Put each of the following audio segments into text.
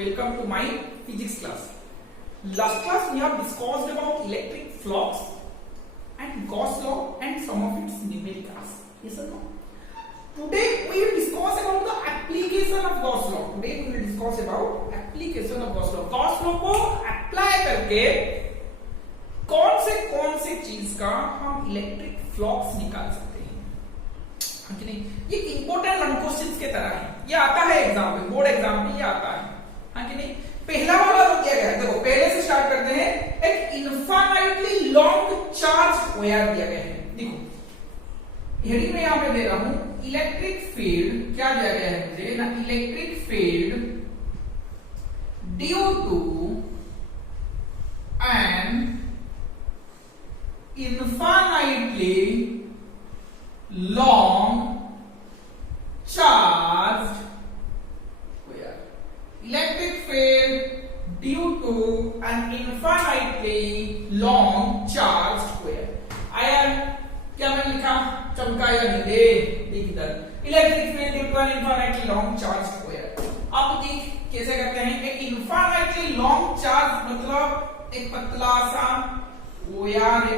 Welcome to my physics class. Last class we have discussed about electric flux and Gauss law and some of its numericals. Yes or no? Today we will discuss about the application of Gauss law. Today we will discuss about application of Gauss law. Gauss law को apply करके कौन से चीज का हम electric flux निकाल सकते हैं कि नहीं? ये इंपॉर्टेंट लॉन्ग क्वेश्चंस के तरह है, ये आता है एग्जाम में, बोर्ड एग्जाम में ये आता है, हाँ कि नहीं? पहला वाला तो क्या गया, देखो पहले से स्टार्ट करते हैं। एक इनफाइनाइटली लॉन्ग चार्ज वायर दिया गया है। देखो हेडिंग में यहां पे दे रहा हूं इलेक्ट्रिक फील्ड, क्या दिया गया है मुझे ना, electric field due to an infinitely long charged wire. Electric field due to an infinitely long charged wire. आया क्या मैंने लिखा, चमका या नहीं? देख इधर, electric field due to an infinitely long charged wire. अब देख कैसे करते हैं, एक इनफाइनाइटली लॉन्ग चार्ज मतलब एक पतला सा वायर है,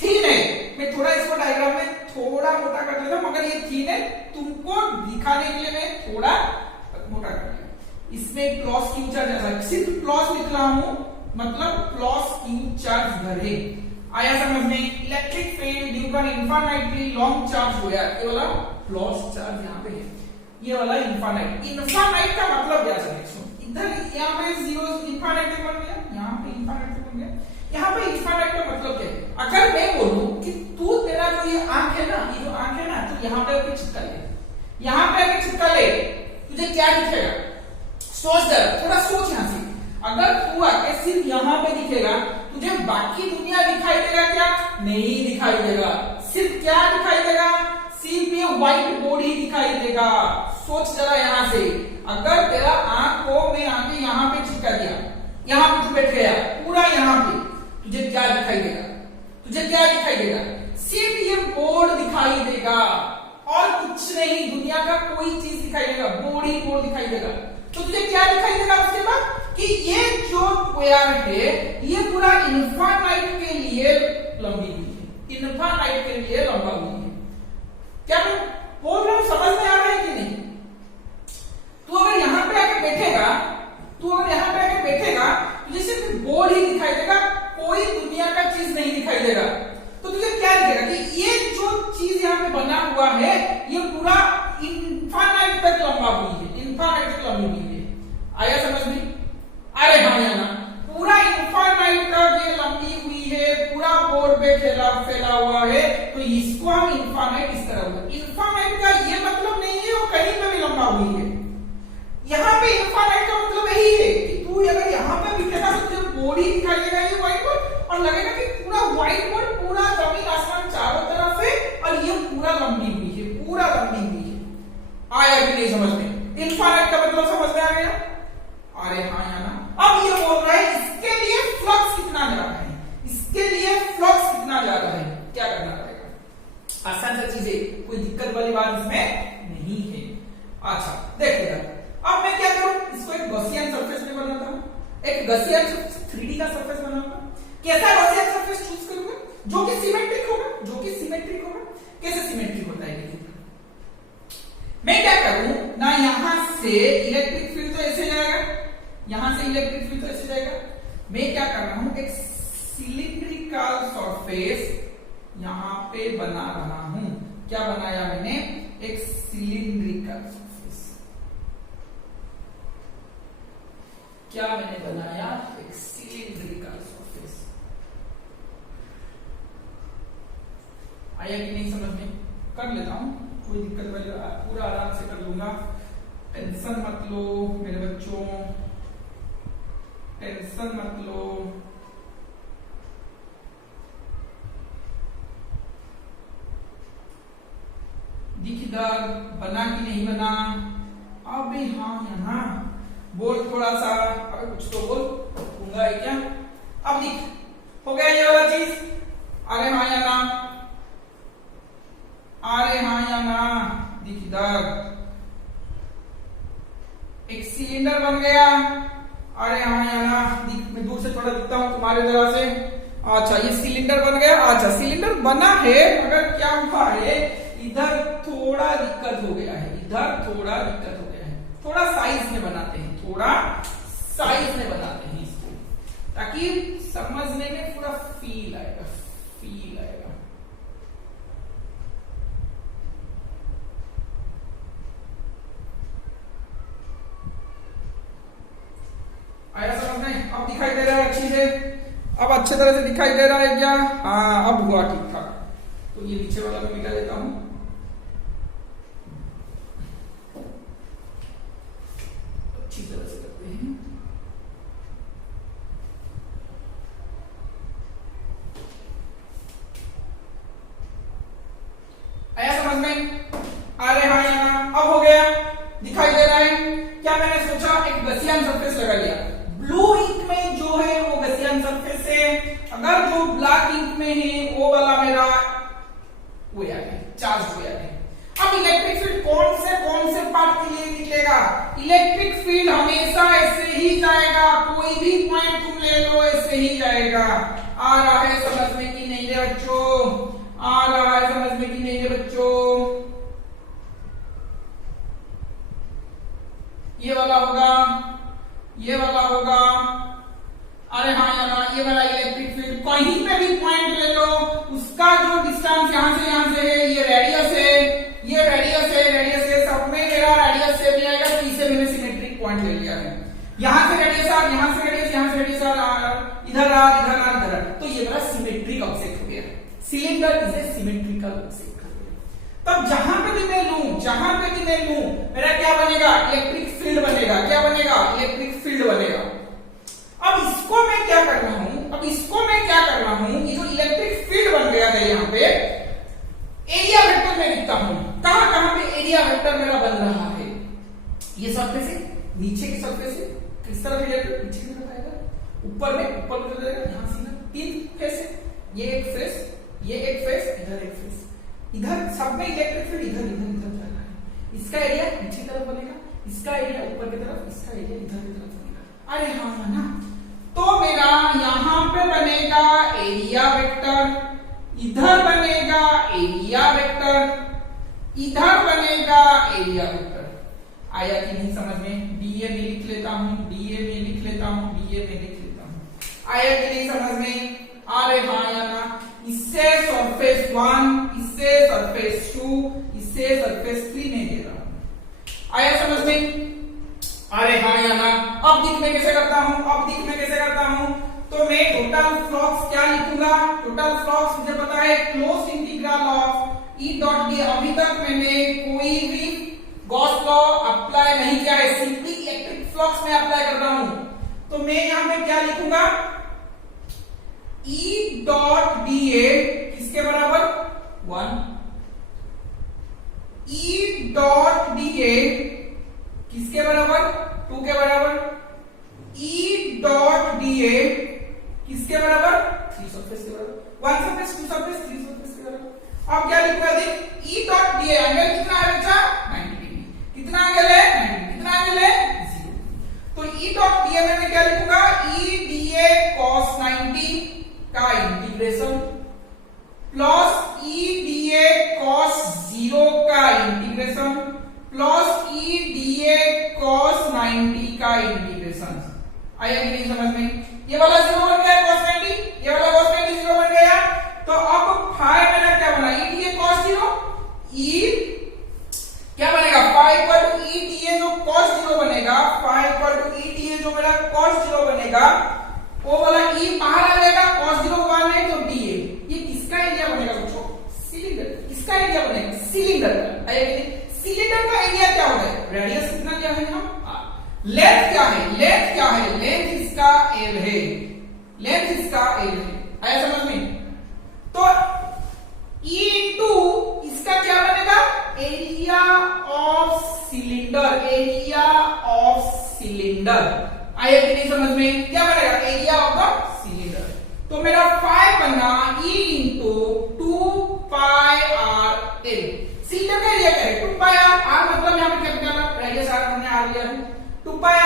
थीन है। मैं थोड़ा इसको डायग्राम में थोड़ा मोटा कर देता हूं, मगर ये थीन है, तुमको दिखाने के लिए मैं थोड़ा मोटा कर दिया। इसमें प्लस क्यू चार्ज ऐसा, सिर्फ प्लस लिख रहा हूं, मतलब प्लस क्यू चार्ज भरे। आया समझ में? Electric field due to an infinitely long charge हो गया, ये वाला प्लस चार्ज यहाँ पे है, ये वाला इनफाइनाइट। इनफाइनाइट का मतलब क्या है? इधर यहाँ पे जीरो इनफाइनाइट बन गया, यहाँ पे इनफाइनाइट बन गया, यहाँ पे इनफाइनाइट का मतलब क्या है? अगर मैं बोलूं कि तू तेरा जो ये आंख है ना, ये जो आंख है ना, तो यहाँ पे आके चिपका ले, यहाँ पे आके चिपका ले, तुझे क्या दिखेगा? सोच जरा, थोड़ा सोच यहाँ से। अगर तू आके सिर्फ यहाँ पे दिखेगा, तुझे बाकी दुनिया दिखाई देगा क्या? नहीं दिखाई देगा। सिर्फ क्या दिखाई देगा? सिर्फ ये व्हाइट बोर्ड ही दिखाई देगा। सोच जरा यहाँ से, अगर तेरा आंख को मैं आके यहाँ पे चिपका दिया, यहाँ पे तू बैठ गया पूरा यहाँ पे, तुझे क्या दिखाई देगा? तुझे क्या दिखाई देगा? सिर्फ ये बोर्ड दिखाई देगा और कुछ नहीं, दुनिया का कोई चीज दिखाई देगा, बोर्ड ही बोर्ड दिखाई देगा। तो तुझे क्या दिखाई देगा उसके बाद? कि ये जो वायर है ये पूरा इनफाइनाइट के लिए लंबी हुई है, इनफाइनाइट के लिए लंबा हुई है। क्या मैं बोल रहा हूं, समझ में आ रहा है कि नहीं? तू अगर यहाँ पे आके बैठेगा, तुझे सिर्फ बोर्ड ही दिखाई देगा, कोई दुनिया का चीज नहीं दिखाई देगा। तो तुझे क्या दिखेगा कि ये जो चीज यहाँ पे बना हुआ है ये पूरा इनफाइनाइट तक लंबा हुई है, इनफाइनाइट तक लंबी हुई है। आया समझ में? अरे हाँ या ना? पूरा इनफाइनाइट तक ये लंबी हुई है, पूरा बोर्ड पे फैला हुआ है, तो इसको हम इनफाइनाइट इस तरह होगा। इनफाइनाइट का ये मतलब नहीं है वो कहीं पे भी लंबा हुई है। यहाँ पे इनफाइनाइट का मतलब यही है कि तू अगर यहाँ पे दिखेगा तो तुझे बोर्ड ही दिखाई देगा, ये व्हाइट बोर्ड, और लगेगा कि पूरा व्हाइट बोर्ड, पूरा जमीन आसमान चारों तरफ है और ये पूरा लंबी हुई है, पूरा लंबी हुई है। आया कि नहीं समझ में? इनफाइनाइट का मतलब समझ में आ गया? अरे हाँ या ना? अब ये बोल रहा है इसके लिए फ्लक्स कितना ज्यादा है, इसके लिए फ्लक्स कितना ज्यादा है, क्या करना पड़ेगा? आसान सा चीज है, कोई दिक्कत वाली बात इसमें नहीं है। अच्छा देखिएगा, अब मैं क्या करूं, इसको एक गॉसियन सरफेस में बनाता हूं, एक गॉसियन 3D का सरफेस बनाऊंगा। कैसा गॉसियन सरफेस चूज करूंगा? जो कि सिमेट्रिक होगा, जो कि सिमेट्रिक होगा। कैसे सिमेट्रिक होता है देखिए, मैं क्या करूं ना, यहां से इलेक्ट्रिक फील्ड तो ऐसे जाएगा, यहां से इलेक्ट्रिक फील्ड तो ऐसे जाएगा। मैं क्या कर रहा हूं, एक सिलिंड्रिकल सरफेस यहां पे बना रहा हूं। क्या बनाया मैंने? एक सिलिंड्रिकल सरफेस। क्या मैंने बनाया? एक सिलिंड्रिकल सरफेस। आया कि नहीं समझ में? कर लेता हूं, कोई दिक्कत वाली, पूरा आराम से कर लूंगा, टेंशन मत लो मेरे बच्चों, टेंशन मत लो। दिखदार बना कि नहीं बना? अबे हाँ यहाँ बोल थोड़ा सा, अबे कुछ तो बोल, दूंगा है क्या? अब दिख, हो गया ये वाला चीज? अरे हाँ या ना? सिलेंडर बन गया। अरे हाँ यार मैं दूर से थोड़ा दिखता हूँ तुम्हारे तरह से। अच्छा ये सिलेंडर बन गया। अच्छा सिलेंडर बना है मगर क्या हुआ है, इधर थोड़ा दिक्कत हो गया है, इधर थोड़ा दिक्कत हो गया है। थोड़ा साइज में बनाते हैं, थोड़ा साइज में बनाते हैं इसको, ताकि समझने में पूरा फील आएगा, फील आएगा। आया समझ में? अब दिखाई दे रहा है अच्छी से, अब अच्छे तरह से दिखाई दे रहा है क्या? हाँ अब हुआ ठीक ठाक। तो ये नीचे वाला मैं मिटा देता हूं, अच्छी तरह से करते हैं। आया समझ में? अरे हाँ यार अब हो गया, दिखाई दे रहा है क्या? मैंने सोचा एक गसियन सरफेस लगा लिया। ब्लू इंक में जो है वो गसियन सरफेस है, अगर जो ब्लैक इंक में है वो वाला मेरा वो है चार्ज हुआ है। अब इलेक्ट्रिक फील्ड कौन से पार्ट के लिए निकलेगा? इलेक्ट्रिक फील्ड हमेशा ऐसे ही जाएगा, कोई भी पॉइंट तुम ले लो ऐसे ही जाएगा। आ रहा है समझ में कि नहीं रे बच्चों? आ रहा है समझ में कि नहीं रे बच्चों? ये वाला होगा, ये वाला होगा। अरे हाँ यार ये वाला इलेक्ट्रिक फील्ड कहीं पे भी पॉइंट ले लो, उसका जो डिस्टेंस यहां से है, ये रेडियस है, ये रेडियस है, रेडियस है, सब में मेरा रेडियस सेम ही आएगा। तो इसे मैंने सिमेट्रिक पॉइंट ले लिया है। यहां से रेडियस आ, यहां से रेडियस, यहां से रेडियस आ, इधर आ, इधर आ, इधर आ। तो ये मेरा सिमेट्रिक ऑब्जेक्ट हो गया। Cylinder is a symmetrical object. तब जहां पे भी मैं लूं, जहां पे भी मैं लूं, मेरा क्या बनेगा? इलेक्ट्रिक फील्ड बनेगा। क्या बनेगा? इलेक्ट्रिक फील्ड बनेगा। अब इसको मैं क्या कर रहा हूं? अब इसको मैं क्या कर रहा हूं? ये जो इलेक्ट्रिक फील्ड बन गया है यहाँ पे, एरिया वेक्टर में लिखता हूं। कहां कहां पे एरिया वेक्टर मेरा बन रहा है? ये सरफेस है, नीचे की सरफेस है, किस तरफ इलेक्ट्रिक नीचे की तरफ आएगा, ऊपर में जाएगा, यहां सीधा 3 फेस है, ये एक फेस, ये एक फेस, इधर एक फेस, इधर सब में इलेक्ट्रिक फील्ड इधर इधर इधर जा रहा है। इसका एरिया नीचे की तरफ बनेगा, इसका एरिया ऊपर की तरफ, इसका एरिया इधर की तरफ बनेगा। अरे हाँ है ना? तो मेरा यहाँ पे बनेगा एरिया वेक्टर, इधर बनेगा एरिया वेक्टर, इधर बनेगा एरिया वेक्टर। आया कि नहीं समझ में? डीए में लिख लेता हूँ, डीए में लिख लेता हूँ, डीए में लिख लेता हूँ। आया कि नहीं समझ में? अरे हाँ या ना? इससे सरफेस 1, इससे सरफेस 2, इससे सरफेस 3 नहीं दे रहा हूं। आया समझ में? अरे हाँ या ना? अब दिख में कैसे करता हूं? अब दिख में कैसे करता हूं? तो मैं टोटल फ्लक्स क्या लिखूंगा? टोटल फ्लक्स मुझे पता है close integral of E dot D. अभी तक मैंने कोई भी गॉस लॉ अप्लाई नहीं किया है, सिंपली इलेक्ट्रिक फ्लक्स में अप्लाई कर रहा हूं। तो मैं यहां पे क्या लिखूंगा? E डॉट डीए किसके बराबर? 1। E डॉट डीए किसके बराबर? 2 के बराबर। E डॉट डीए किसके बराबर? 3 सरफेस के बराबर। 1 सरफेस, 2 सरफेस, 3 सरफेस के बराबर। अब क्या लिखूंगा? देख E डॉट डीए एंगल कितना है बच्चा? 90 डिग्री। कितना एंगल है? 90। कितना एंगल है? 0। तो E डॉट डीए में मैं क्या लिखूंगा? E डीए cos 90 का इंटीग्रेशन प्लस ई डीए cos 0 का इंटीग्रेशन प्लस ई डीए cos 90 का इंटीग्रेशन। आया कि नहीं समझ में? ये वाला 0 बन गया cos 90, ये वाला cos 90 0 बन गया। तो अब फाई मेरा क्या बना? ई डीए cos 0, ई क्या बनेगा? Phi equal to E DA जो cos 0 बनेगा, phi equal to E DA जो मेरा cos 0 बनेगा, वो वाला ई बाहर आ जाएगा, cos 0 1 है तो डीए। ये किसका एरिया बनेगा बच्चों? सिलेंडर। किसका एरिया बनेगा? सिलेंडर का। सिलेंडर का एरिया क्या होता है? रेडियस कितना क्या है हम? लेंथ क्या है? लेंथ क्या है? लेंथ इसका एल है, लेंथ इसका एल है। आया समझ में? तो ई इंटू इसका क्या बनेगा? Area of cylinder, area of cylinder. आया कि नहीं समझ में? क्या बनेगा? Area of the cylinder. तो मेरा फाई बना E इंटू 2 पाई आर एल। सिलेंडर का एरिया क्या है? 2 पाई आर। आर मतलब यहाँ पे कैपिटल रेडियस आर हमने आर लिया है। 2 पाई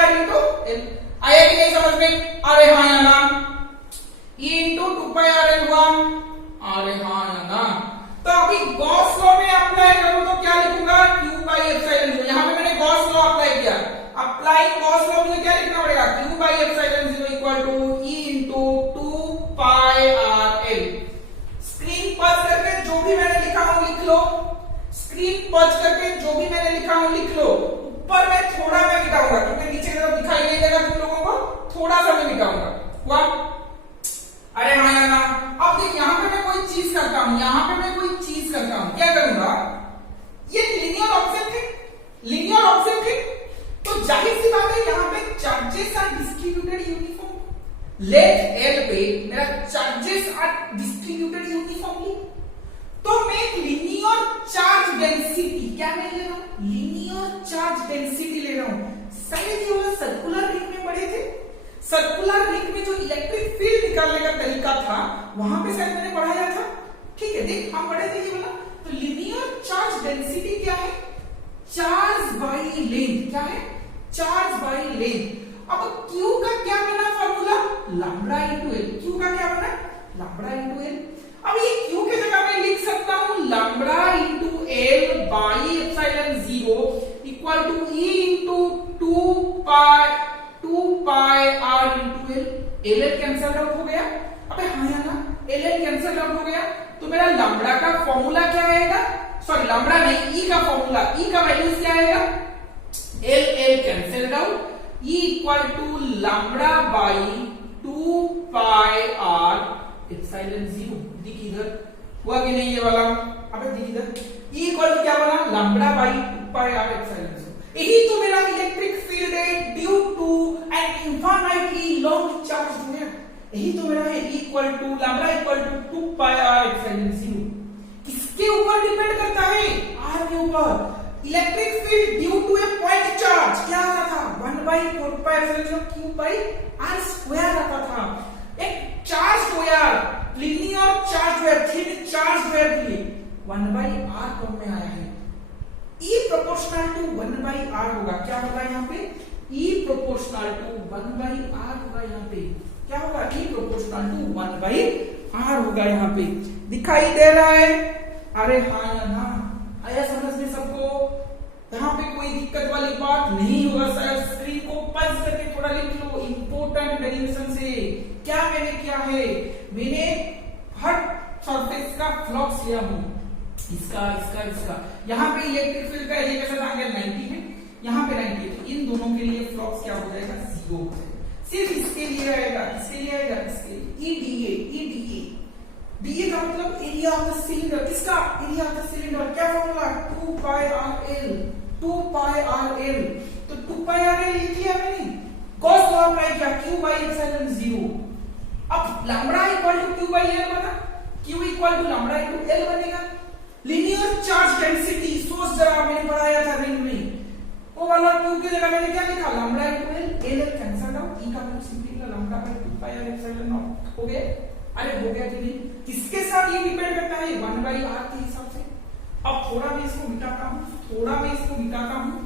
आया कि नहीं समझ में? अरे हाँ या ना? E इंटू 2πRL हुआ, अरे हाँ या ना? तो अभी गॉस लॉ में अप्लाई करूं तो क्या लिखूंगा? Q by epsilon 0। यहाँ पे मैंने गॉस लॉ अप्लाई किया, अप्लाइंग गॉस लॉ मुझे क्या लिखना पड़ेगा? Q by epsilon 0 equal to E into 2πRL। Screen pause करके जो भी मैंने लिखा हूं लिख लो, स्क्रीन पॉज करके जो भी मैंने लिखा हूं लिख लो। ऊपर में थोड़ा मैं मिटाऊंगा क्योंकि नीचे की तरफ दिखाई नहीं देगा तुम लोगों को, थोड़ा सा मैं मिटाऊंगा। हुआ? अरे हाँ या ना? अब देख यहाँ पे मैं कोई चीज करता हूं, यहाँ पे मैं कोई चीज करता हूं, क्या करूंगा? ये लीनियर ऑब्जेक्ट है, लीनियर ऑब्जेक्ट है, तो जाहिर सी बात है यहाँ पे charges are distributed uniform. Let L पे मेरा चार्जेस आर डिस्ट्रीब्यूटेड यूनिफॉर्मली, तो मैं एक लीनियर चार्ज डेंसिटी, क्या मैं ले रहा हूं? लीनियर चार्ज डेंसिटी ले रहा हूं। शायद ये वाला सर्कुलर रिंग में पढ़े थे, सर्कुलर रिंग में जो इलेक्ट्रिक फील्ड निकालने का तरीका था वहां पे शायद मैंने पढ़ाया था। ठीक है, देख हम पढ़े थे ये वाला। तो लीनियर चार्ज डेंसिटी क्या है? Charge by length. क्या है? Charge by length. अब Q का क्या बना formula? Lambda into L। Q का क्या बना? Lambda into L। अब ये Q के जगह मैं लिख सकता हूं lambda into L by epsilon 0 equal to E into 2πr into L। L cancel out हो गया। अबे हाँ या ना? L कैंसल आउट हो गया, तो मेरा लैम्बडा का फॉर्मूला क्या आएगा? सॉरी लैम्बडा नहीं, E का फॉर्मूला, E का वैल्यू क्या आएगा? L cancel out, E equal to lambda by 2πr epsilon 0। दिख इधर हुआ कि नहीं ये वाला? अबे दिख इधर, E इक्वल टू क्या बना? Lambda by 2πr epsilon 0। यही तो मेरा इलेक्ट्रिक फील्ड है due to an infinitely long charge है। यही तो मेरा है E equal to lambda equal to 2πr epsilon 0। किसके ऊपर डिपेंड करता है? R के ऊपर। Electric field due to a point charge क्या आता था? 1/4π0 Q बाई R स्क्वायर आता था। एक चार्ज हो यार, लीनियर चार्ज है, थिन चार्ज है, 1/r फॉर्म में आया है। E प्रोपोर्शनल टू 1/r होगा। क्या होगा यहाँ पे? E प्रोपोर्शनल टू 1/r होगा यहाँ पे। क्या होगा? E प्रोपोर्शनल टू 1/r होगा यहाँ पे। दिखाई दे रहा है? अरे हाँ या ना? आया समझ में सबको? यहाँ पे कोई दिक्कत वाली बात नहीं होगा। शायद स्क्रीन को पॉज करके थोड़ा लिख लो इंपॉर्टेंट डेरिवेशन से। क्या मैंने किया है? मैंने हर सरफेस का फ्लक्स लिया हूं, इसका इसका इसका। यहाँ पे इलेक्ट्रिक फील्ड का एजुकेशन एंगल 90 है, यहाँ पे 90 है, तो इन दोनों के लिए फ्लक्स क्या हो जाएगा? 0 हो जाएगा। सिर्फ इसके लिए आएगा, इसके लिए आएगा, इसके लिए EDA का मतलब एरिया ऑफ द सिलेंडर। किसका? Area of the cylinder. क्या फॉर्मूला? 2πRL। तो 2πRL लिख लिया मैंने, गॉस लॉ अप्लाई किया, Q बाई एप्सिलॉन 0। अब lambda equal to Q by L बना, Q equal to lambda into L बनेगा। लीनियर चार्ज डेंसिटी सोच जरा, मैंने पढ़ाया था रिंग में, वो वाला Q की जगह मैंने क्या लिखा? Lambda into L। L cancel out, E का value simply lambda by 2πr epsilon 0 हो गया। अरे हो गया कि नहीं? किसके साथ ये डिपेंड करता है? 1/r के हिसाब से। अब थोड़ा मैं इसको मिटाता हूं,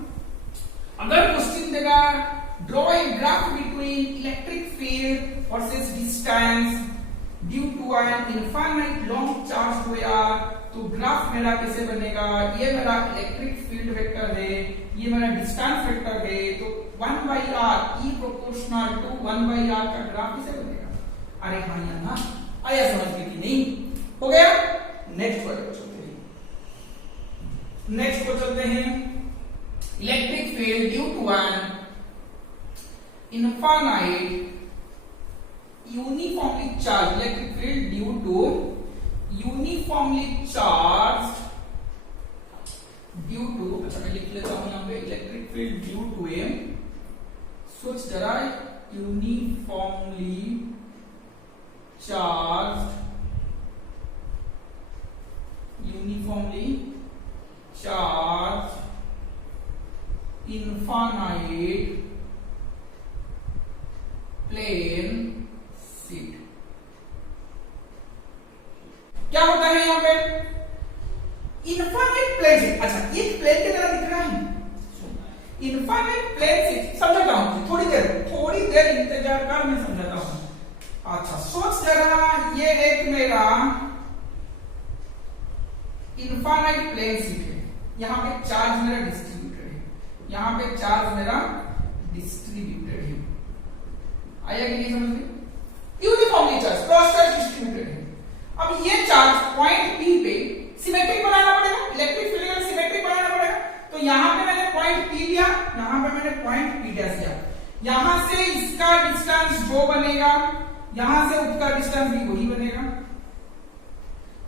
अगर क्वेश्चन देगा draw a graph between electric field versus distance due to an infinite long charge हुआ, तो ग्राफ मेरा कैसे बनेगा? ये मेरा इलेक्ट्रिक फील्ड वेक्टर है, ये मेरा डिस्टेंस वेक्टर है, तो 1/r E proportional to 1/r का ग्राफ कैसे बनेगा? अरे हाँ या ना? आया समझ में कि नहीं? हो गया? नेक्स्ट को चलते हैं। Electric field due to an infinite uniformly charge, electric field due to uniformly charge due to, अच्छा मैं लिख लेता हूं यहाँ पे, electric field due to a, सोच जरा, uniformly charge infinite plane sheet। क्या होता है यहाँ पे? Infinite plane. अच्छा, एक प्लेन की तरह दिख रहा है, इनफाइनाइट प्लेन शीट समझाता हूं, थोड़ी देर इंतजार कर, मैं समझाता हूं। अच्छा सोच जरा, ये एक मेरा इनफाइनाइट प्लेन शीट है, यहाँ पे चार्ज मेरा डिस्ट्रीब्यूटेड है, यहाँ पे चार्ज मेरा डिस्ट्रीब्यूटेड है, आया कि नहीं समझ में? Uniformly charge, cross charge distributed है। अब ये चार्ज पॉइंट P पे सिमेट्रिक बनाना पड़ेगा, इलेक्ट्रिक फील्ड का सिमेट्रिक बनाना पड़ेगा। तो यहां पे मैंने पॉइंट P लिया, यहां पे मैंने पॉइंट P डैश लिया, यहां से इसका डिस्टेंस जो बनेगा, यहां से उसका डिस्टेंस भी वही बनेगा,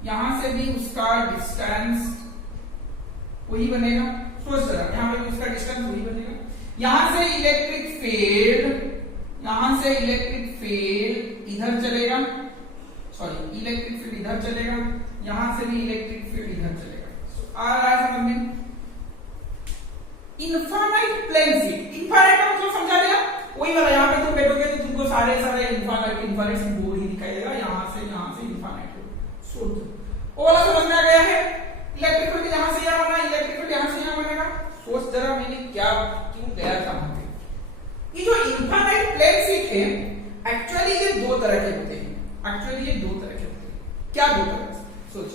यहां से भी उसका डिस्टेंस वही बनेगा। सोच जरा, यहां पे भी उसका डिस्टेंस वही बनेगा। यहां से इलेक्ट्रिक फील्ड, यहां से इलेक्ट्रिक फील्ड इधर चलेगा, सॉरी इलेक्ट्रिक फील्ड इधर चलेगा, यहां से भी इलेक्ट्रिक फील्ड इधर चलेगा। आ रहा है समझ में? इनफाइनाइट प्लेन शीट, इनफाइनाइट का मतलब समझा दिया, वही वाला। यहां पे तुम बैठोगे तो तुमको सारे इनफाइनाइट बोर्ड ही दिखाई देगा, यहां से इनफाइनाइट सोच वो वाला समझ में आ गया है। इलेक्ट्रिक फील्ड यहां से यहां बना, इलेक्ट्रिक फील्ड यहां से यहां बनेगा। सोच जरा मैंने क्या क्यों गया था वहां पे। ये जो इनफाइनाइट प्लेन शीट है, एक्चुअली ये दो तरह के होते हैं, एक्चुअली ये दो तरह के होते हैं। क्या दो तरह? सोच,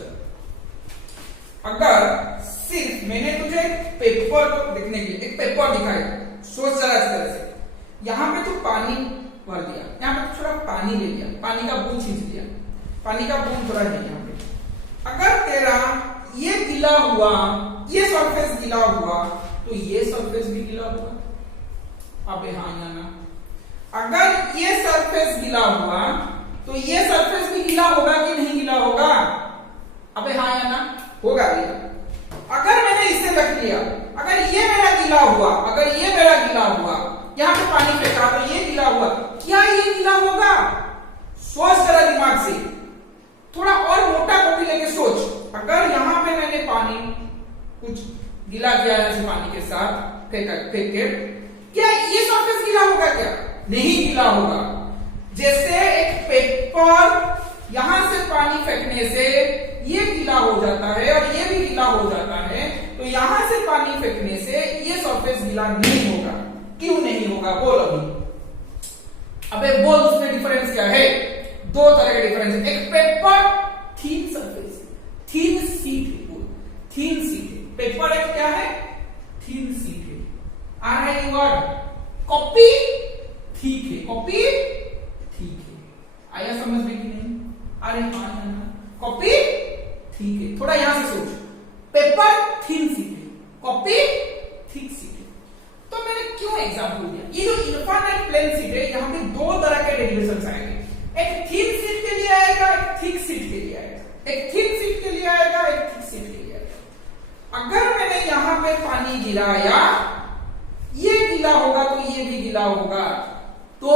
अगर सिर्फ मैंने तुझे पेपर को देखने के लिए एक पेपर दिखाया, सोच जरा इस तरह से, यहां पे तो पानी भर दिया, यहां पे थोड़ा पानी ले लिया, पानी का बूंद खींच लिया, पानी का बूंद थोड़ा है यहां पे। अगर तेरा ये गीला हुआ, ये सरफेस गीला हुआ, तो ये सरफेस भी गीला हुआ। अबे हाँ या ना? अगर ये सरफेस गीला हुआ, तो ये सरफेस भी गीला होगा कि नहीं गीला होगा? अबे हाँ या ना? होगा गीला। अगर मैंने इसे रख लिया, अगर ये मेरा गीला हुआ, अगर ये मेरा गीला हुआ, यहां पे पानी फेंका तो ये गीला हुआ, क्या ये गीला होगा? सोच जरा दिमाग से, थोड़ा और मोटा कॉपी लेके सोच। अगर यहां पे मैंने पानी कुछ गीला किया है पानी के साथ फेंक के, क्या ये सरफेस गीला होगा? क्या नहीं गीला होगा। जैसे एक पेपर यहां से पानी फेंकने से ये गीला हो जाता है और ये भी गीला हो जाता है, तो यहां से पानी फेंकने से ये सरफेस गीला नहीं होगा। क्यों नहीं होगा? बोल अबे बोल, उसमें डिफरेंस क्या है? दो तरह के डिफरेंस है। एक पेपर थीन सरफेस, थीन सीट है, थीन सीट है। पेपर एक क्या है? थीन सीट है। आ रहा है वर्ड। कॉपी ठीक है, कॉपी ठीक है। आया समझ में कि नहीं? अरे हाँ, कॉपी ठीक है। थोड़ा यहां से सोच, पेपर थीन सीट है, कॉपी थिक सीट है। तो मैंने क्यों एग्जांपल दिया? ये जो इनफाइनाइट प्लेन सीट है, यहां पे दो तरह के डेरिवेशंस आएंगे। एक थीन सीट के लिए आएगा, एक थिक सीट के लिए आएगा। एक थिन सीट के लिए आएगा, एक थिक सीट के लिए आएगा। अगर मैंने यहां पे पानी गिराया, ये गीला होगा तो ये भी गीला होगा। तो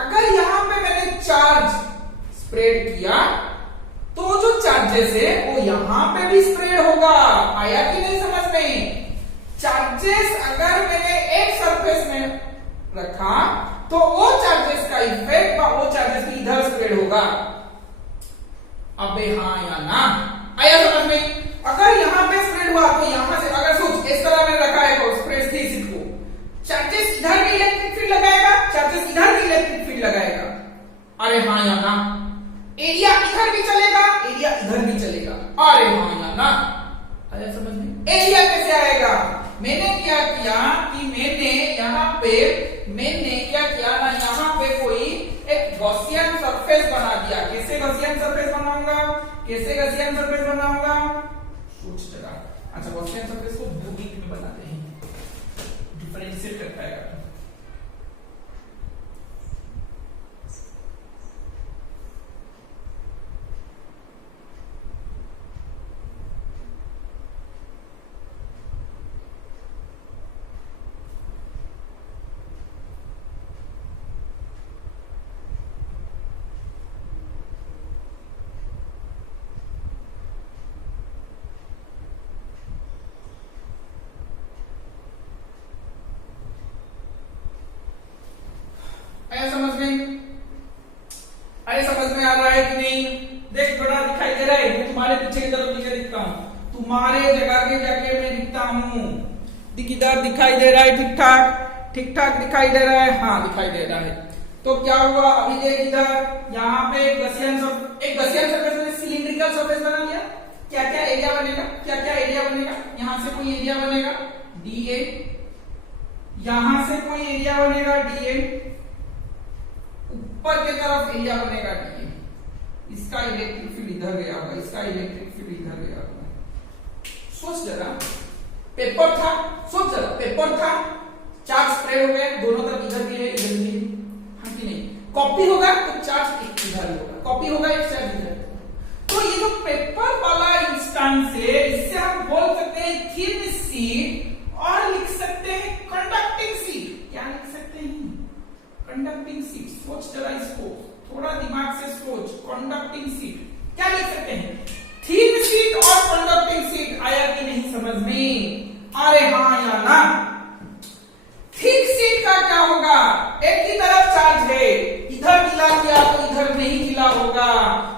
अगर यहां पे मैंने चार्ज स्प्रेड किया, तो जो चार्जेस है वो यहां पे भी स्प्रेड होगा। आया कि नहीं समझ में? चार्जेस अगर मैंने एक सरफेस में रखा, तो वो चार्जेस का इफेक्ट वो चार्जेस भी इधर स्प्रेड होगा। अबे हाँ या ना? आया समझ में? अगर यहां पे स्प्रेड हुआ, तो यहां से अगर सोच इस तरह में रखा है स्प्रेड थी सीट को, चार्जेस इधर भी इलेक्ट्रिक फील्ड लगाएगा, चार्जेस इधर भी इलेक्ट्रिक फील्ड लगाएगा। अरे हाँ या ना? एरिया इधर भी चलेगा, एरिया इधर भी चलेगा। अरे हाँ या ना? आया समझ में? एरिया कैसे आएगा? मैंने क्या किया कि मैंने क्या किया ना, यहाँ पे कोई एक गॉसियन सरफेस बना दिया। कैसे गॉसियन सरफेस बनाऊंगा? कैसे गॉसियन सरफेस बनाऊंगा? सोच जरा। अच्छा, गॉसियन सरफेस को दो वीक में बनाते हैं, डिफरेंशिएट करता है। समझ में आ रहा है कि नहीं? देख बड़ा दिखाई दे रहा है, मैं तुम्हारे पीछे की तरफ नीचे दिखता हूं, तुम्हारे जगह के जाके मैं दिखता हूं। इधर दिखाई दे रहा है ठीक ठाक, ठीक ठाक दिखाई दे रहा है, हाँ दिखाई दे रहा है। तो क्या हुआ, अभी देख इधर यहाँ पे एक गसियन सरफेस में सिलिंड्रिकल सरफेस बना लिया। क्या क्या एरिया बनेगा, क्या क्या एरिया बनेगा, यहाँ से कोई एरिया बनेगा DA, यहां से कोई एरिया बनेगा DA, ऊपर की तरफ एरिया बनेगा DA। इसका इलेक्ट्रिक फील्ड इधर गया होगा, इसका इलेक्ट्रिक फील्ड इधर गया होगा। सोच जरा, पेपर था, सोच जरा पेपर था, चार्ज स्प्रेड हो गया दोनों तरफ, इधर भी है इधर भी है, हाँ कि नहीं। कॉपी होगा तो चार्ज एक इधर होगा, कॉपी होगा एक चार्ज इधर। तो ये जो पेपर वाला इंस्टेंस है, इससे हम बोल सकते हैं थिन शीट और लिख सकते हैं कंडक्टिंग शीट। क्या लिख सकते हैं, कंडक्टिंग शीट। सोच जरा इसको, थोड़ा दिमाग से सोच, कंडक्टिंग शीट क्या लिख सकते हैं, थिन शीट और कंडक्टिंग शीट। आया कि नहीं समझ में, अरे हाँ या ना। थिक शीट का क्या होगा, एक ही तरफ चार्ज है, इधर मिला किया तो इधर नहीं मिला होगा,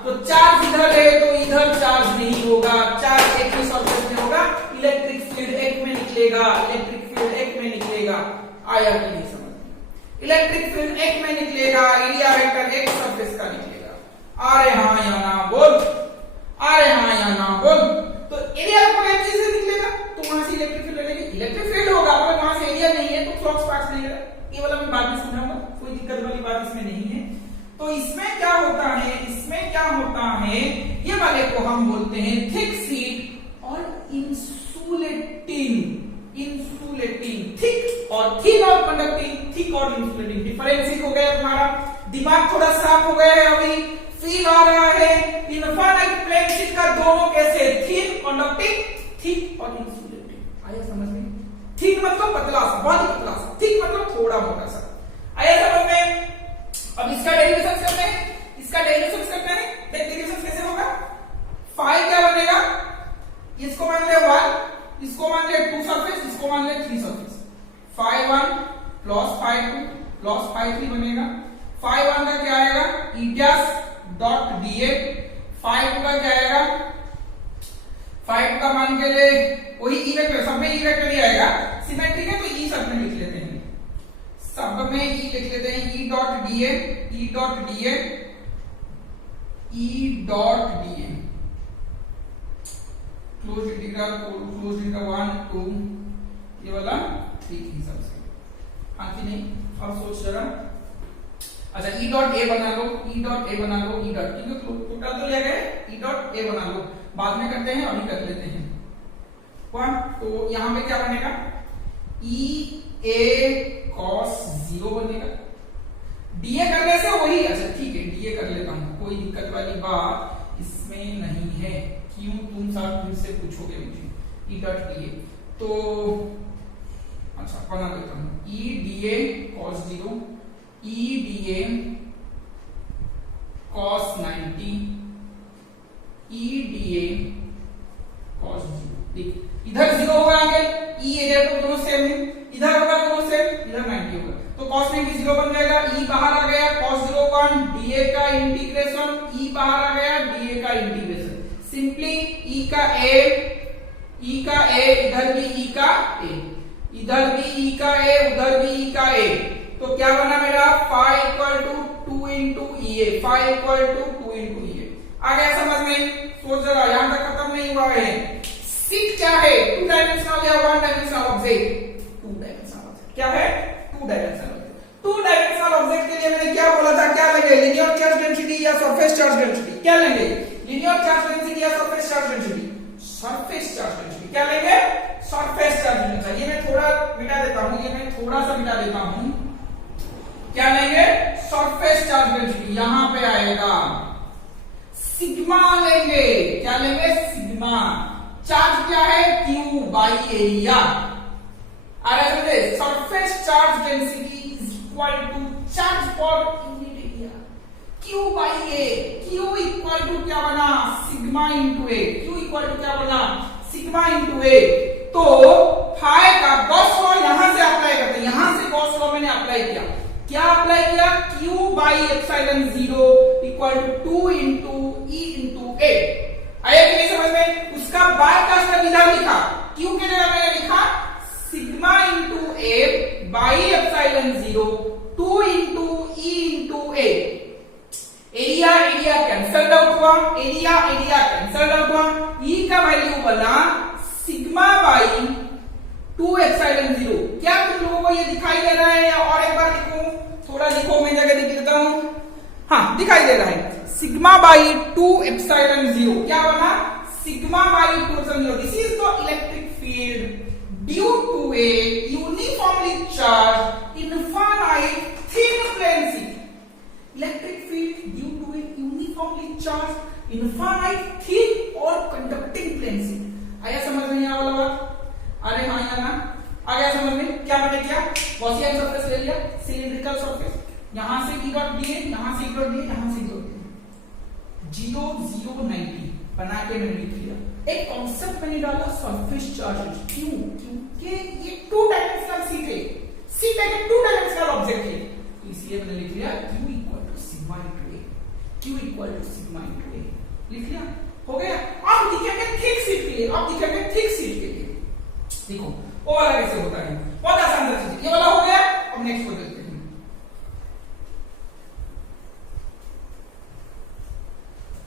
तो चार्ज इधर है तो इधर चार्ज नहीं होगा, चार्ज एक ही सरफेस में होगा, इलेक्ट्रिक फील्ड एक में निकलेगा, इलेक्ट्रिक फील्ड एक में निकलेगा। आया कि नहीं समझ में, इलेक्ट्रिक फील्ड एक में निकलेगा, एरिया वेक्टर एक सरफेस का निकलेगा। अरे हाँ या ना बोल, अरे हाँ या ना बोल। तो एरिया वेक्टर एक चीज से निकलेगा तो वहां से इलेक्ट्रिक फील्ड लेंगे, इलेक्ट्रिक फील्ड होगा, अगर वहां से एरिया नहीं है तो फ्लक्स पाथ नहीं है। ये वाला मैं बाद में समझाऊंगा, कोई दिक्कत वाली बात इसमें नहीं है। तो इसमें क्या होता है, इसमें क्या होता है, ये वाले को हम बोलते हैं थिक शीट और इंसुलेटिंग। इंसुलेटिंग, थिक और थिन और कंडक्टिंग, थिक और इंसुलेटिंग, डिफरेंस हो गया तुम्हारा, दिमाग थोड़ा साफ हो गया है, अभी फील आ रहा है इनफाइनाइट प्लेन शीट का दोनों कैसे, थिन कंडक्टिंग, थिक और इंसुलेटिंग। आया समझ में, थिक मतलब पतला सा, बहुत पतला सा, थिक मतलब थोड़ा मोटा सा। आया समझ में। अब इसका डेरिवेशन करते हैं, इसका डेरिवेशन करते हैं, देख डेरिवेशन कैसे होगा। फाई क्या बनेगा, इसको मान ले 1, इसको मान ले 2 सरफेस, इसको मान ले 3 surface. Phi 1 plus phi 2 plus phi 3 बनेगा। फाई 1 का क्या आएगा, E dash dot DA, phi 2 का क्या आएगा, फाई 2 का मान के ले वही ई वेक्टर, सब में ई वेक्टर ही आएगा, सिमेट्रिक है तो ई सब में लिख लेते हैं, सब में ई लिख लेते हैं, E dot DA, E dot DA, E dot DA, close integral 1 2 ये वाला 3 ही सबसे, हाँ कि नहीं। अब सोच जरा, अच्छा ई डॉट ए बना लो, ई डॉट ए बना लो, ई डॉट, क्योंकि टोटल तो ले गए, ई डॉट ए बना लो, बाद में करते हैं, अभी कर लेते हैं। तो यहां पे क्या बनेगा, ई ए कॉस 0 बनेगा। डीए करने से वही, अच्छा ठीक है डीए कर लेता हूं, कोई दिक्कत वाली बात इसमें नहीं है, क्यों तुम सब फिर से पूछोगे मुझे। ई डॉट डीए तो अच्छा बना देता हूं, ई डीए कॉस 0, ई डीए कॉस 90, ई डीए कॉस 0। देख इधर 0 होगा आगे, ई एरिया तो दोनों सेम है, इधर होगा दोनों सेम, इधर 90 होगा, तो cos 90 0 बन जाएगा। ई बाहर आ गया, cos 0 1, डीए का इंटीग्रेशन, ई बाहर आ गया, डीए का इंटीग्रेशन, सिंपली ई का ए, ई का ए, इधर भी ई का ए, इधर भी ई का ए, उधर भी ई का ए, तो क्या बना मेरा, phi equal to 2 into E A, phi equal to 2 into E A. आ गया समझ में। सोच जरा, यहां तक खत्म नहीं हुआ है। शीट क्या है, 2 डायमेंशनल या 1 डायमेंशनल ऑब्जेक्ट, 2 डायमेंशनल ऑब्जेक्ट। क्या है, 2 डायमेंशनल ऑब्जेक्ट। 2 डायमेंशनल ऑब्जेक्ट के लिए मैंने क्या बोला था, क्या लेंगे, लीनियर चार्ज डेंसिटी या सरफेस चार्ज डेंसिटी। क्या लेंगे, लीनियर चार्ज डेंसिटी या surface charge density, surface charge density. क्या लेंगे, सरफेस चार्ज डेंसिटी। ये मैं थोड़ा मिटा देता हूं, ये मैं थोड़ा सा मिटा देता हूं। क्या लेंगे, सरफेस चार्ज डेंसिटी, यहां पे आएगा सिग्मा लेंगे। क्या लेंगे, सिग्मा। चार्ज क्या है, Q बाई एरिया। समझे, surface charge density is equal to charge per unit area, Q by A. Q equal to क्या बना, sigma into A. Q equal to क्या बना, सिग्मा इंटू ए। तो फाई का Gauss law यहां से apply करते हैं, यहां से गॉस लॉ मैंने अप्लाई किया। क्या अप्लाई किया, Q by epsilon 0 equal to 2 into E into A. आया कि नहीं समझ में। उसका बाद का उसका विधान लिखा, Q के जगह मैंने लिखा sigma into A by epsilon 0 2 into E into A. Area area cancelled out हुआ, एरिया एरिया कैंसल्ड आउट हुआ, ई का वैल्यू बना सिग्मा बाई 2 एप्सिलॉन 0। क्या तुम लोगों को ये दिखाई दे रहा है या और एक बार लिखूं? थोड़ा लिखो, मैं जगह लिख देता हूं। हाँ, दिखाई दे रहा है। सिग्मा बाई 2 एप्सिलॉन 0 क्या बना? Sigma by 2 epsilon 0। This is the electric field due to a uniformly charge infinite thin plane sheet. Electric field due to a uniformly charge infinite thin और कंडक्टिंग प्लेन शीट। आया समझ में यहां वाला बात? अरे हाँ या ना? आ गया समझ में? क्या मैंने किया? गॉसियन सरफेस ले लिया, सिलिंड्रिकल सरफेस, यहां से ई डॉट दिए, यहां से ई डॉट दिए, यहां से ई डॉट दिए, 0 0 90 बना के मैंने लिख लिया। एक कॉन्सेप्ट मैंने डाला सरफेस चार्जेस। क्यों? क्योंकि ये 2 डायमेंशनल शीट है, शीट एक 2 डायमेंशनल ऑब्जेक्ट है, तो इसलिए मैंने लिख लिया Q equal to sigma into A. Q equal to sigma into A लिख लिया, हो गया। अब दिखेंगे थिक शीट के लिए, अब दिखेंगे थिक शीट के लिए। देखो वो वाला कैसे होता है, बहुत आसान सा चीज। ये वाला हो गया, अब नेक्स्ट को देखते हैं।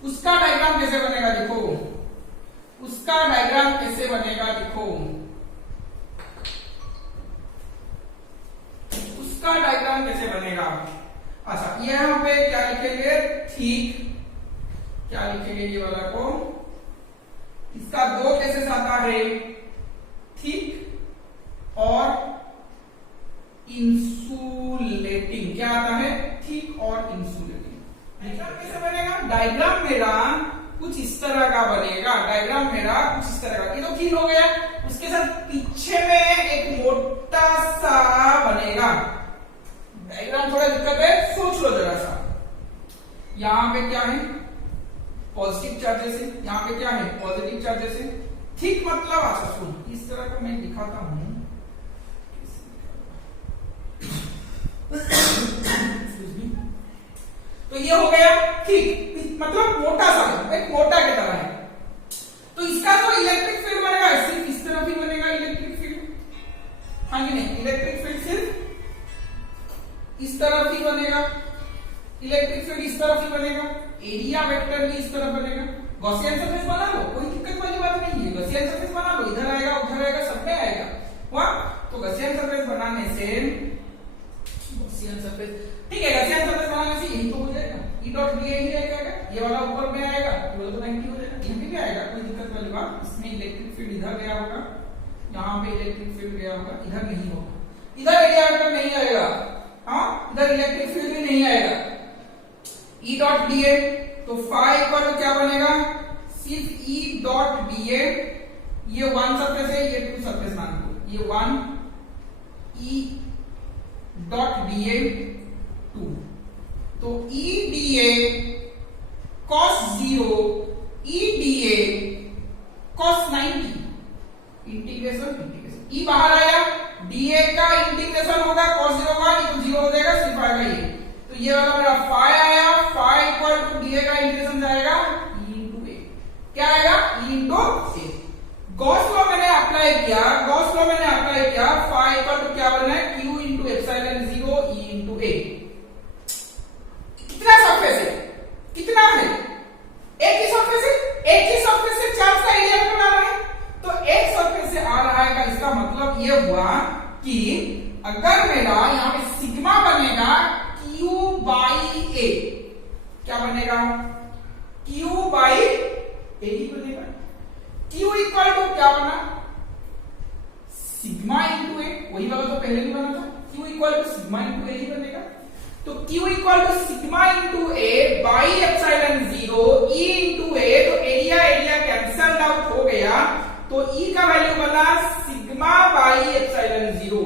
उसका डायग्राम कैसे बनेगा देखो, उसका डायग्राम कैसे बनेगा देखो, उसका डायग्राम कैसे बनेगा। अच्छा, यहां पे क्या लिखेंगे? ठीक, क्या लिखेंगे ये वाला को? इसका 2 केसेस आता है, थिक और इंसुलेटिंग। क्या आता है? थिक और इंसुलेटिंग। डायग्राम कैसे बनेगा? डायग्राम मेरा कुछ इस तरह का बनेगा, डायग्राम मेरा कुछ इस तरह का। ये तो ठीक हो गया। उसके साथ पीछे में एक मोटा सा बनेगा डायग्राम, थोड़ा दिक्कत है, सोच लो जरा सा। यहां पे क्या है? पॉजिटिव चार्जेस है, यहां पे क्या है? पॉजिटिव चार्जेस है। ठीक मतलब, अच्छा सुन, इस तरह का मैं दिखाता हूं। तो ये हो गया ठीक, मतलब मोटा सा, एक मोटा की तरह है। तो इसका तो इलेक्ट्रिक फील्ड बनेगा सिर्फ इस तरफ ही बनेगा इलेक्ट्रिक फील्ड। हाँ कि नहीं? इलेक्ट्रिक फील्ड सिर्फ इस तरफ ही बनेगा, इलेक्ट्रिक फील्ड इस तरफ ही बनेगा, एरिया वेक्टर भी इस तरफ बनेगा। गॉसियन सरफेस बना लो, कोई दिक्कत वाली बात नहीं है। गॉसियन सरफेस बना लो, इधर आएगा उधर आएगा, सब में आएगा। वाह, तो गॉसियन सरफेस बनाने से, गॉसियन सरफेस ठीक है, गॉसियन सरफेस बनाने से यही तो हो जाएगा, ई डॉट डी यही रहेगा, ये वाला ऊपर में आएगा, ये तो 90 हो जाएगा, यहां भी आएगा, कोई दिक्कत वाली बात। इसमें इलेक्ट्रिक फील्ड इधर गया होगा, यहां पे इलेक्ट्रिक फील्ड गया होगा, इधर नहीं होगा, इधर एरिया वेक्टर नहीं आएगा, हाँ इधर इलेक्ट्रिक फील्ड भी नहीं आएगा। ई डॉट डी ए, तो फाई पर क्या बनेगा? सिर्फ ई डॉट डी ए, ये 1 सरफेस है, ये 2 सरफेस मान लो, ये 1 ई डॉट डी ए 2, तो E D A cos 0 E D A cos 90 integration ई बाहर आया, डीए का इंटीग्रेशन होगा cos 0 का, ये तो 0 हो जाएगा, सिर्फ आएगा ये। तो ये वाला मेरा फाई आया, फाई इक्वल टू डीए का इंटीग्रेशन जाएगा ई इंटू ए, क्या आएगा? E into A. Gauss law मैंने अप्लाई किया, गॉस लॉ मैंने अप्लाई किया, फाई इक्वल टू क्या बना है? Q into epsilon 0 E into A. कितना सरफेस है? कितना है? एक ही सरफेस है, एक ही सरफेस से चार्ज का एरिया बना रहा है, तो एक सरफेस से आ रहा है का इसका मतलब ये हुआ कि अगर मेरा यहां पे सिग्मा बनेगा Q बाई ए, क्या बनेगा? Q बाई ए ही बनेगा। Q इक्वल टू क्या बना? सिग्मा इंटू ए, वही वाला तो पहले भी बना था, Q equal to sigma into A ही बनेगा। तो Q equal to sigma into A by epsilon 0 E into A, तो एरिया एरिया कैंसल आउट हो गया, तो E का वैल्यू बना sigma by epsilon 0,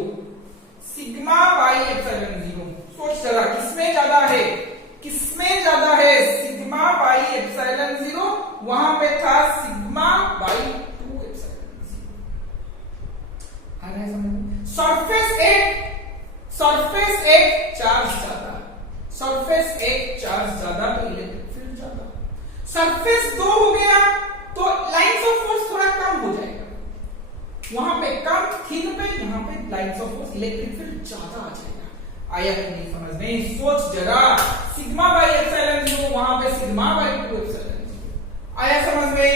sigma by epsilon 0। सोच जरा किसमें ज्यादा है, किसमें ज्यादा है? सिग्मा बाई एप्सिलॉन 0, वहां पे था सिग्मा बाई 2 एप्सिलॉन 0। आ रहा है समझ? सरफेस एक चार्ज ज्यादा, सरफेस एक चार्ज ज्यादा तो इलेक्ट्रिक फील्ड ज्यादा। सरफेस 2 हो गया तो लाइंस ऑफ फोर्स थोड़ा कम हो जाएगा, वहां पे कम, थिन पे, यहाँ पे lines of force, electric field ज्यादा आ जाएगा। आया कि नहीं समझ में? सोच जरा, सिग्मा बाई एप्सिलॉन 0, वहां पे सिग्मा बाई 2 एप्सिलॉन 0। आया समझ में?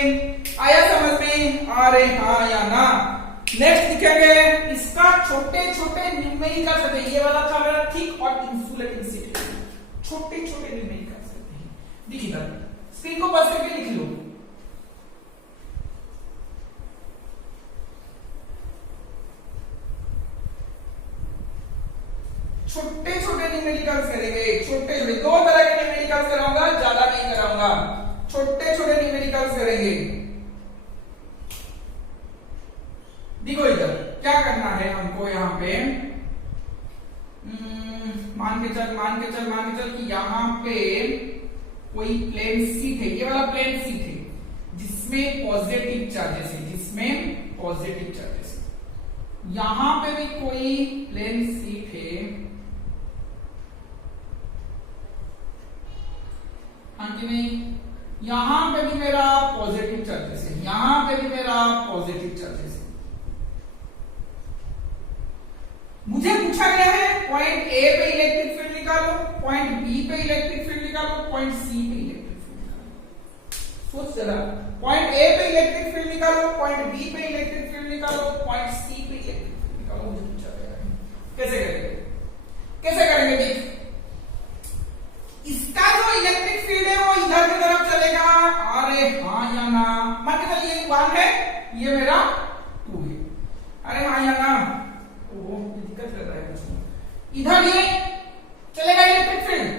आया समझ में? अरे हाँ या ना? नेक्स्ट दिखेंगे इसका छोटे छोटे न्यूमेरिकल्स होते हैं। ये वाला था मेरा थिक और इंसुलेटिंग शीट, छोटे छोटे न्यूमेरिकल्स होते हैं। देखिए इधर स्क्रीन को बस करके लिख लो। छोटे छोटे न्यूमेरिकल्स करेंगे, छोटे छोटे, दो तरह के न्यूमेरिकल्स कराऊंगा, ज्यादा नहीं कराऊंगा, छोटे छोटे न्यूमेरिकल्स करेंगे। देखो इधर क्या करना है हमको, यहाँ पे मान के चल कि यहाँ पे कोई प्लेन शीट है, ये वाला प्लेन शीट है जिसमें पॉजिटिव चार्जेस है, जिसमें पॉजिटिव चार्जेस है। यहां पे भी कोई प्लेन शीट है, हाँ कि नहीं? यहां पे भी मेरा पॉजिटिव चार्जेस है, यहां पे भी मेरा पॉजिटिव चार्जेस है। मुझे पूछा गया है पॉइंट ए पे इलेक्ट्रिक फील्ड निकालो, पॉइंट बी पे इलेक्ट्रिक फील्ड निकालो, पॉइंट सी पे इलेक्ट्रिक फील्ड निकालो। सोच जरा, पॉइंट ए पे इलेक्ट्रिक फील्ड निकालो, पॉइंट बी पे इलेक्ट्रिक फील्ड निकालो, पॉइंट सी पे इलेक्ट्रिक फील्ड निकालो। मुझे पूछा गया है कैसे करेंगे, कैसे करेंगे? देख, इसका जो इलेक्ट्रिक फील्ड है वो इधर की तरफ चलेगा। अरे हाँ या ना? मान के चलिए ये 1 है, ये मेरा 2 है। अरे हाँ या ना? दिक्कत कर रहा है कुछ। इधर ये चलेगा electric field,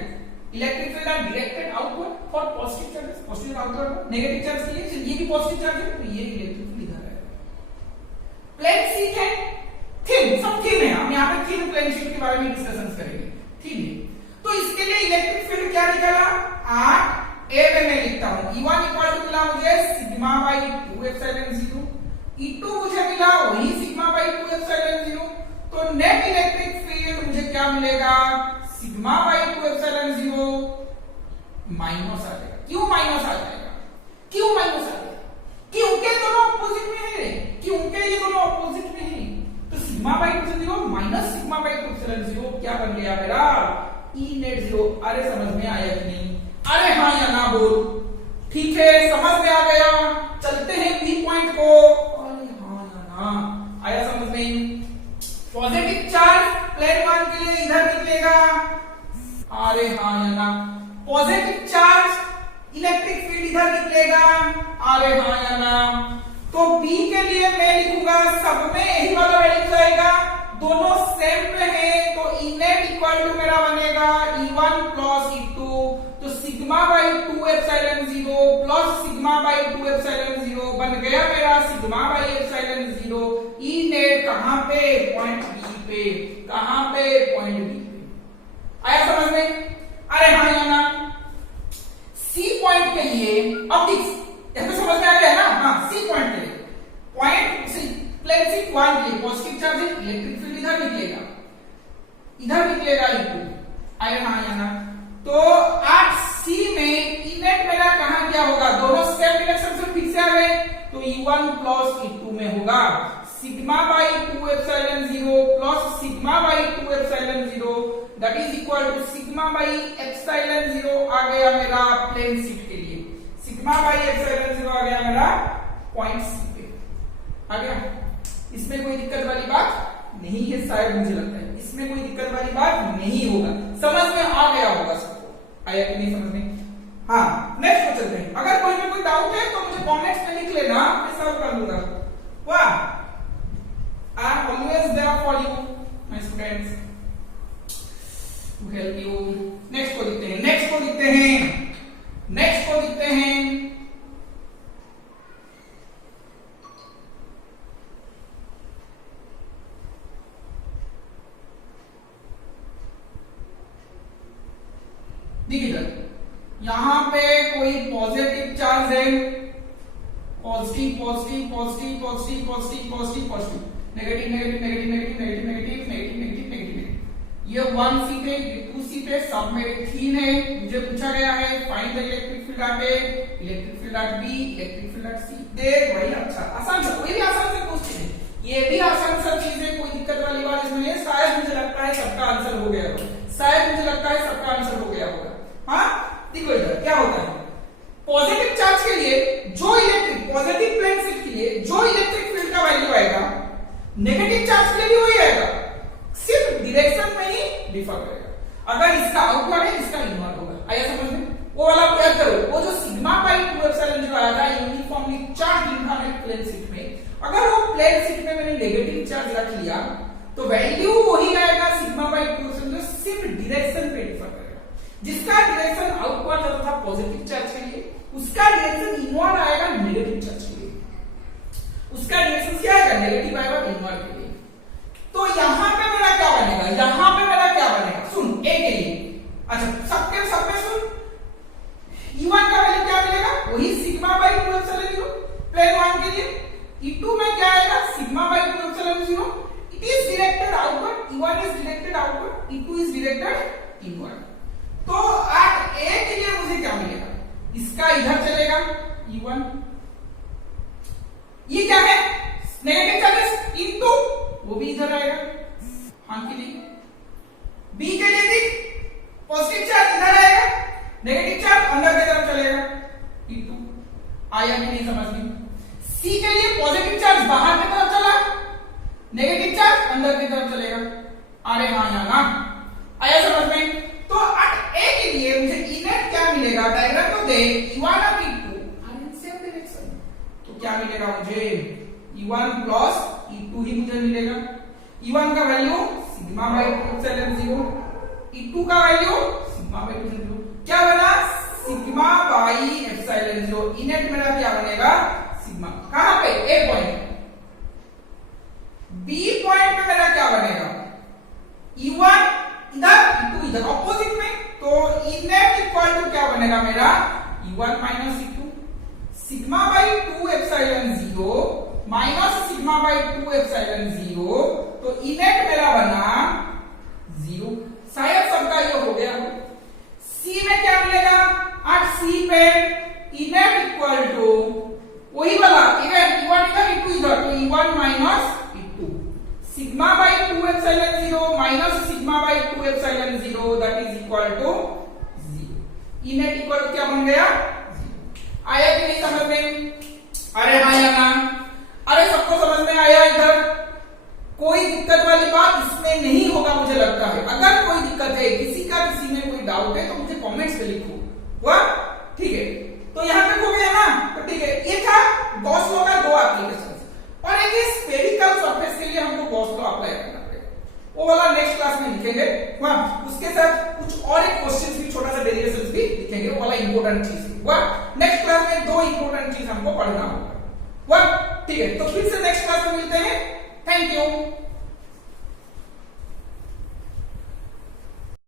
electric field are directed outward for positive charges, positive outward, negative charge के लिए ये भी पॉजिटिव चार्ज है, तो ये इलेक्ट्रिक फील्ड इधर है। प्लेन शीट है, थिन, सब थिन है। हम यहाँ पे थिन प्लेन शीट के बारे में डिस्कशन करेंगे, थिन है। तो इसके लिए इलेक्ट्रिक फील्ड क्या निकला? आर ए में मैं लिखता हूं, E1 इक्वल टू मिला मुझे सिग्मा बाई 2 एप्सिलॉन 0, E2 मुझे मिला वही सिग्मा बाई 2 एप्सिलॉन 0। तो नेट इलेक्ट्रिक फील्ड मुझे क्या मिलेगा? सिग्मा बाई 2 एप्सिलॉन 0 माइनस आ जाएगा। क्यों माइनस आ जाएगा? क्यों माइनस आ जाएगा? क्योंकि दोनों ऑपोजिट में है, क्योंकि ये दोनों ऑपोजिट में है। तो sigma by 2 0 minus sigma by 2 epsilon 0 क्या बन गया मेरा? E net 0। अरे समझ में आया कि नहीं? अरे हाँ या ना बोल? ठीक है, समझ में आ गया। चलते हैं बी पॉइंट को। अरे हाँ या ना? आया समझ में? पॉजिटिव चार्ज प्लेन 1 के लिए इधर निकलेगा। अरे हाँ या ना? पॉजिटिव चार्ज इलेक्ट्रिक फील्ड इधर निकलेगा। अरे हाँ या ना? तो बी के लिए मैं लिखूंगा सब में यही वाला वैल्यू आएगा, दोनों सेम में है। तो E नेट इक्वल टू मेरा बनेगा E1 प्लस E2। तो sigma by 2 epsilon 0 plus sigma by 2 epsilon 0 बन गया मेरा sigma by epsilon 0। E net कहां पे? पॉइंट बी पे। कहां पे? पॉइंट बी पे। आया समझ में? अरे हाँ या ना? सी पॉइंट के लिए अब देख, ऐसे समझ में आ गया ना? हाँ, सी पॉइंट के लिए पॉइंट सी प्लेन शीट 1 के लिए पॉजिटिव चार्ज है, इलेक्ट्रिक फील्ड इधर निकलेगा, इधर निकलेगा E2। आया हाँ या ना? तो आज सी में E नेट मेरा कहां क्या होगा? दोनों सेम डायरेक्शन से फिक्स आ गए, तो E1 प्लस E2 में होगा sigma by 2 epsilon 0 plus sigma by 2 epsilon 0 that is equal to sigma by epsilon 0 आ गया मेरा प्लेन शीट के लिए। सिग्मा बाई एप्सिलॉन 0 आ गया मेरा पॉइंट सी पे। आ गया? इसमें कोई दिक्कत वाली बात नहीं है, शायद मुझे लगता है इसमें कोई दिक्कत वाली बात नहीं होगा। समझ में आ गया होगा सबको? आया कि नहीं समझ में? हाँ, नेक्स्ट को चलते हैं। अगर कोई में कोई डाउट है तो मुझे कमेंट्स में लिख लेना, मैं सॉल्व कर दूंगा। वाह, I am always there for you my students to help you. Next को लिखते हैं, नेक्स्ट को लिखते हैं, नेक्स्ट को लिखते हैं। देखिए यहां पे कोई पॉजिटिव चार्ज है, positive positive positive positive positive positive positive, negative negative negative negative negative negative negative negative. ये 1 सीट है, ये 2 सीट है, सब में 3 है। मुझे पूछा गया है find the electric field at A, electric field at B, electric field at C. देख भाई, अच्छा आसान सा, कोई भी आसान से क्वेश्चन है, ये भी आसान सा चीज है, कोई दिक्कत वाली बात इसमें नहीं है। शायद मुझे लगता है सबका आंसर हो गया होगा, शायद मुझे लगता है सबका आंसर हो गया होगा। हाँ देखो इधर क्या होता है, पॉजिटिव चार्ज के लिए जो इलेक्ट्रिक, पॉजिटिव प्लेन शीट के लिए जो इलेक्ट्रिक फील्ड का वैल्यू आएगा, नेगेटिव चार्ज के लिए भी वही आएगा, सिर्फ डायरेक्शन में ही डिफर करेगा। अगर इसका आउटवर्ड है, इसका इनवर्ड होगा। आया समझ में? वो वाला याद करो, वो जो सिग्मा बाई 2 एप्सिलॉन जो आया था uniformly charge infinite plane sheet में, अगर वो प्लेन शीट में मैंने नेगेटिव चार्ज रख लिया तो वैल्यू वही आएगा सिग्मा बाई 2 एप्सिलॉन, जो सिर्फ डायरेक्शन पे डिफर करेगा। जिसका डायरेक्शन आउटवर्ड जाता था पॉजिटिव चार्ज के लिए, उसका डायरेक्शन इनवर्ड आएगा नेगेटिव चार्ज के लिए, उसका डायरेक्शन क्या आएगा, नेगेटिव आएगा इनवर्ड के लिए। तो यहां पे मेरा क्या बनेगा, यहां पे मेरा क्या बनेगा, सुन ए के लिए, अच्छा सबके सब में सुन, E1 का वैल्यू क्या मिलेगा, वही सिग्मा बाई 2 एप्सिलॉन 0 प्लेन 1 के लिए। E2 में क्या आएगा, sigma by 2 epsilon 0, it is directed outward, E1 is directed outward, E2 is directed inward. तो एट ए के लिए मुझे क्या मिलेगा, इसका इधर चलेगा E1, ये क्या है नेगेटिव चार्जेस इनटू, वो भी इधर आएगा हाँ के लिए। बी के लिए भी पॉजिटिव चार्ज इधर आएगा, नेगेटिव चार्ज अंदर की तरफ चलेगा E2, आया कि नहीं समझ में? सी के लिए पॉजिटिव चार्ज बाहर की तरफ चला, नेगेटिव चार्ज अंदर की तरफ चलेगा। अरे हाँ या ना, आया समझ में? तो एट ए के लिए मुझे इनेट क्या मिलेगा, डायग्राम तो दे, E1 और E2 are in same direction, तो क्या मिलेगा मुझे, E1 प्लस E2 ही मुझे मिलेगा। E1 का value sigma by 2 epsilon 0, E2 का वैल्यू सिग्मा बाई 2 एप्सिलॉन 0, क्या बना सिग्मा बाई एप्सिलॉन 0। इनेट मेरा क्या बनेगा, सिग्मा, कहां पे, ए पॉइंट। बी पॉइंट पे मेरा क्या बनेगा, E1 इधर E2 इधर ऑपोजिट में, तो इनेट इक्वल टू क्या बनेगा मेरा, E1 minus E2, sigma by 2 epsilon 0 minus sigma by 2 epsilon 0, तो इनेट मेरा बना 0। शायद सबका ये हो गया हो। सी में क्या मिलेगा, और सी पे इनेट इक्वल टू वही वाला इनेट, E1 इधर E2 इधर, तो E1 minus E2, sigma by 2 epsilon 0 minus sigma by 2 epsilon 0 that is equal to 0। E net equal क्या बन गया, 0। आया कि नहीं समझ में? अरे हाँ या ना, अरे सबको समझ में आया? इधर कोई दिक्कत वाली बात इसमें नहीं होगा मुझे लगता है। अगर कोई दिक्कत है, किसी में कोई डाउट है तो मुझे कमेंट्स में लिखो, हुआ ठीक है? तो यहां तक हो गया ना, तो ठीक है। ये था गॉस लॉ का 2 एप्लीकेशंस, और एक स्फेरिकल सरफेस के लिए हमको गॉस लॉ अप्लाई करना पड़ेगा, वो वाला नेक्स्ट क्लास में लिखेंगे। हुआ, उसके साथ कुछ और एक क्वेश्चंस भी, छोटा सा डेरिवेशंस भी लिखेंगे, वो वाला इंपॉर्टेंट चीज है। हुआ, नेक्स्ट क्लास में 2 इंपॉर्टेंट चीज हमको पढ़ना होगा। हुआ ठीक है, तो फिर से नेक्स्ट क्लास में मिलते हैं। Thank you.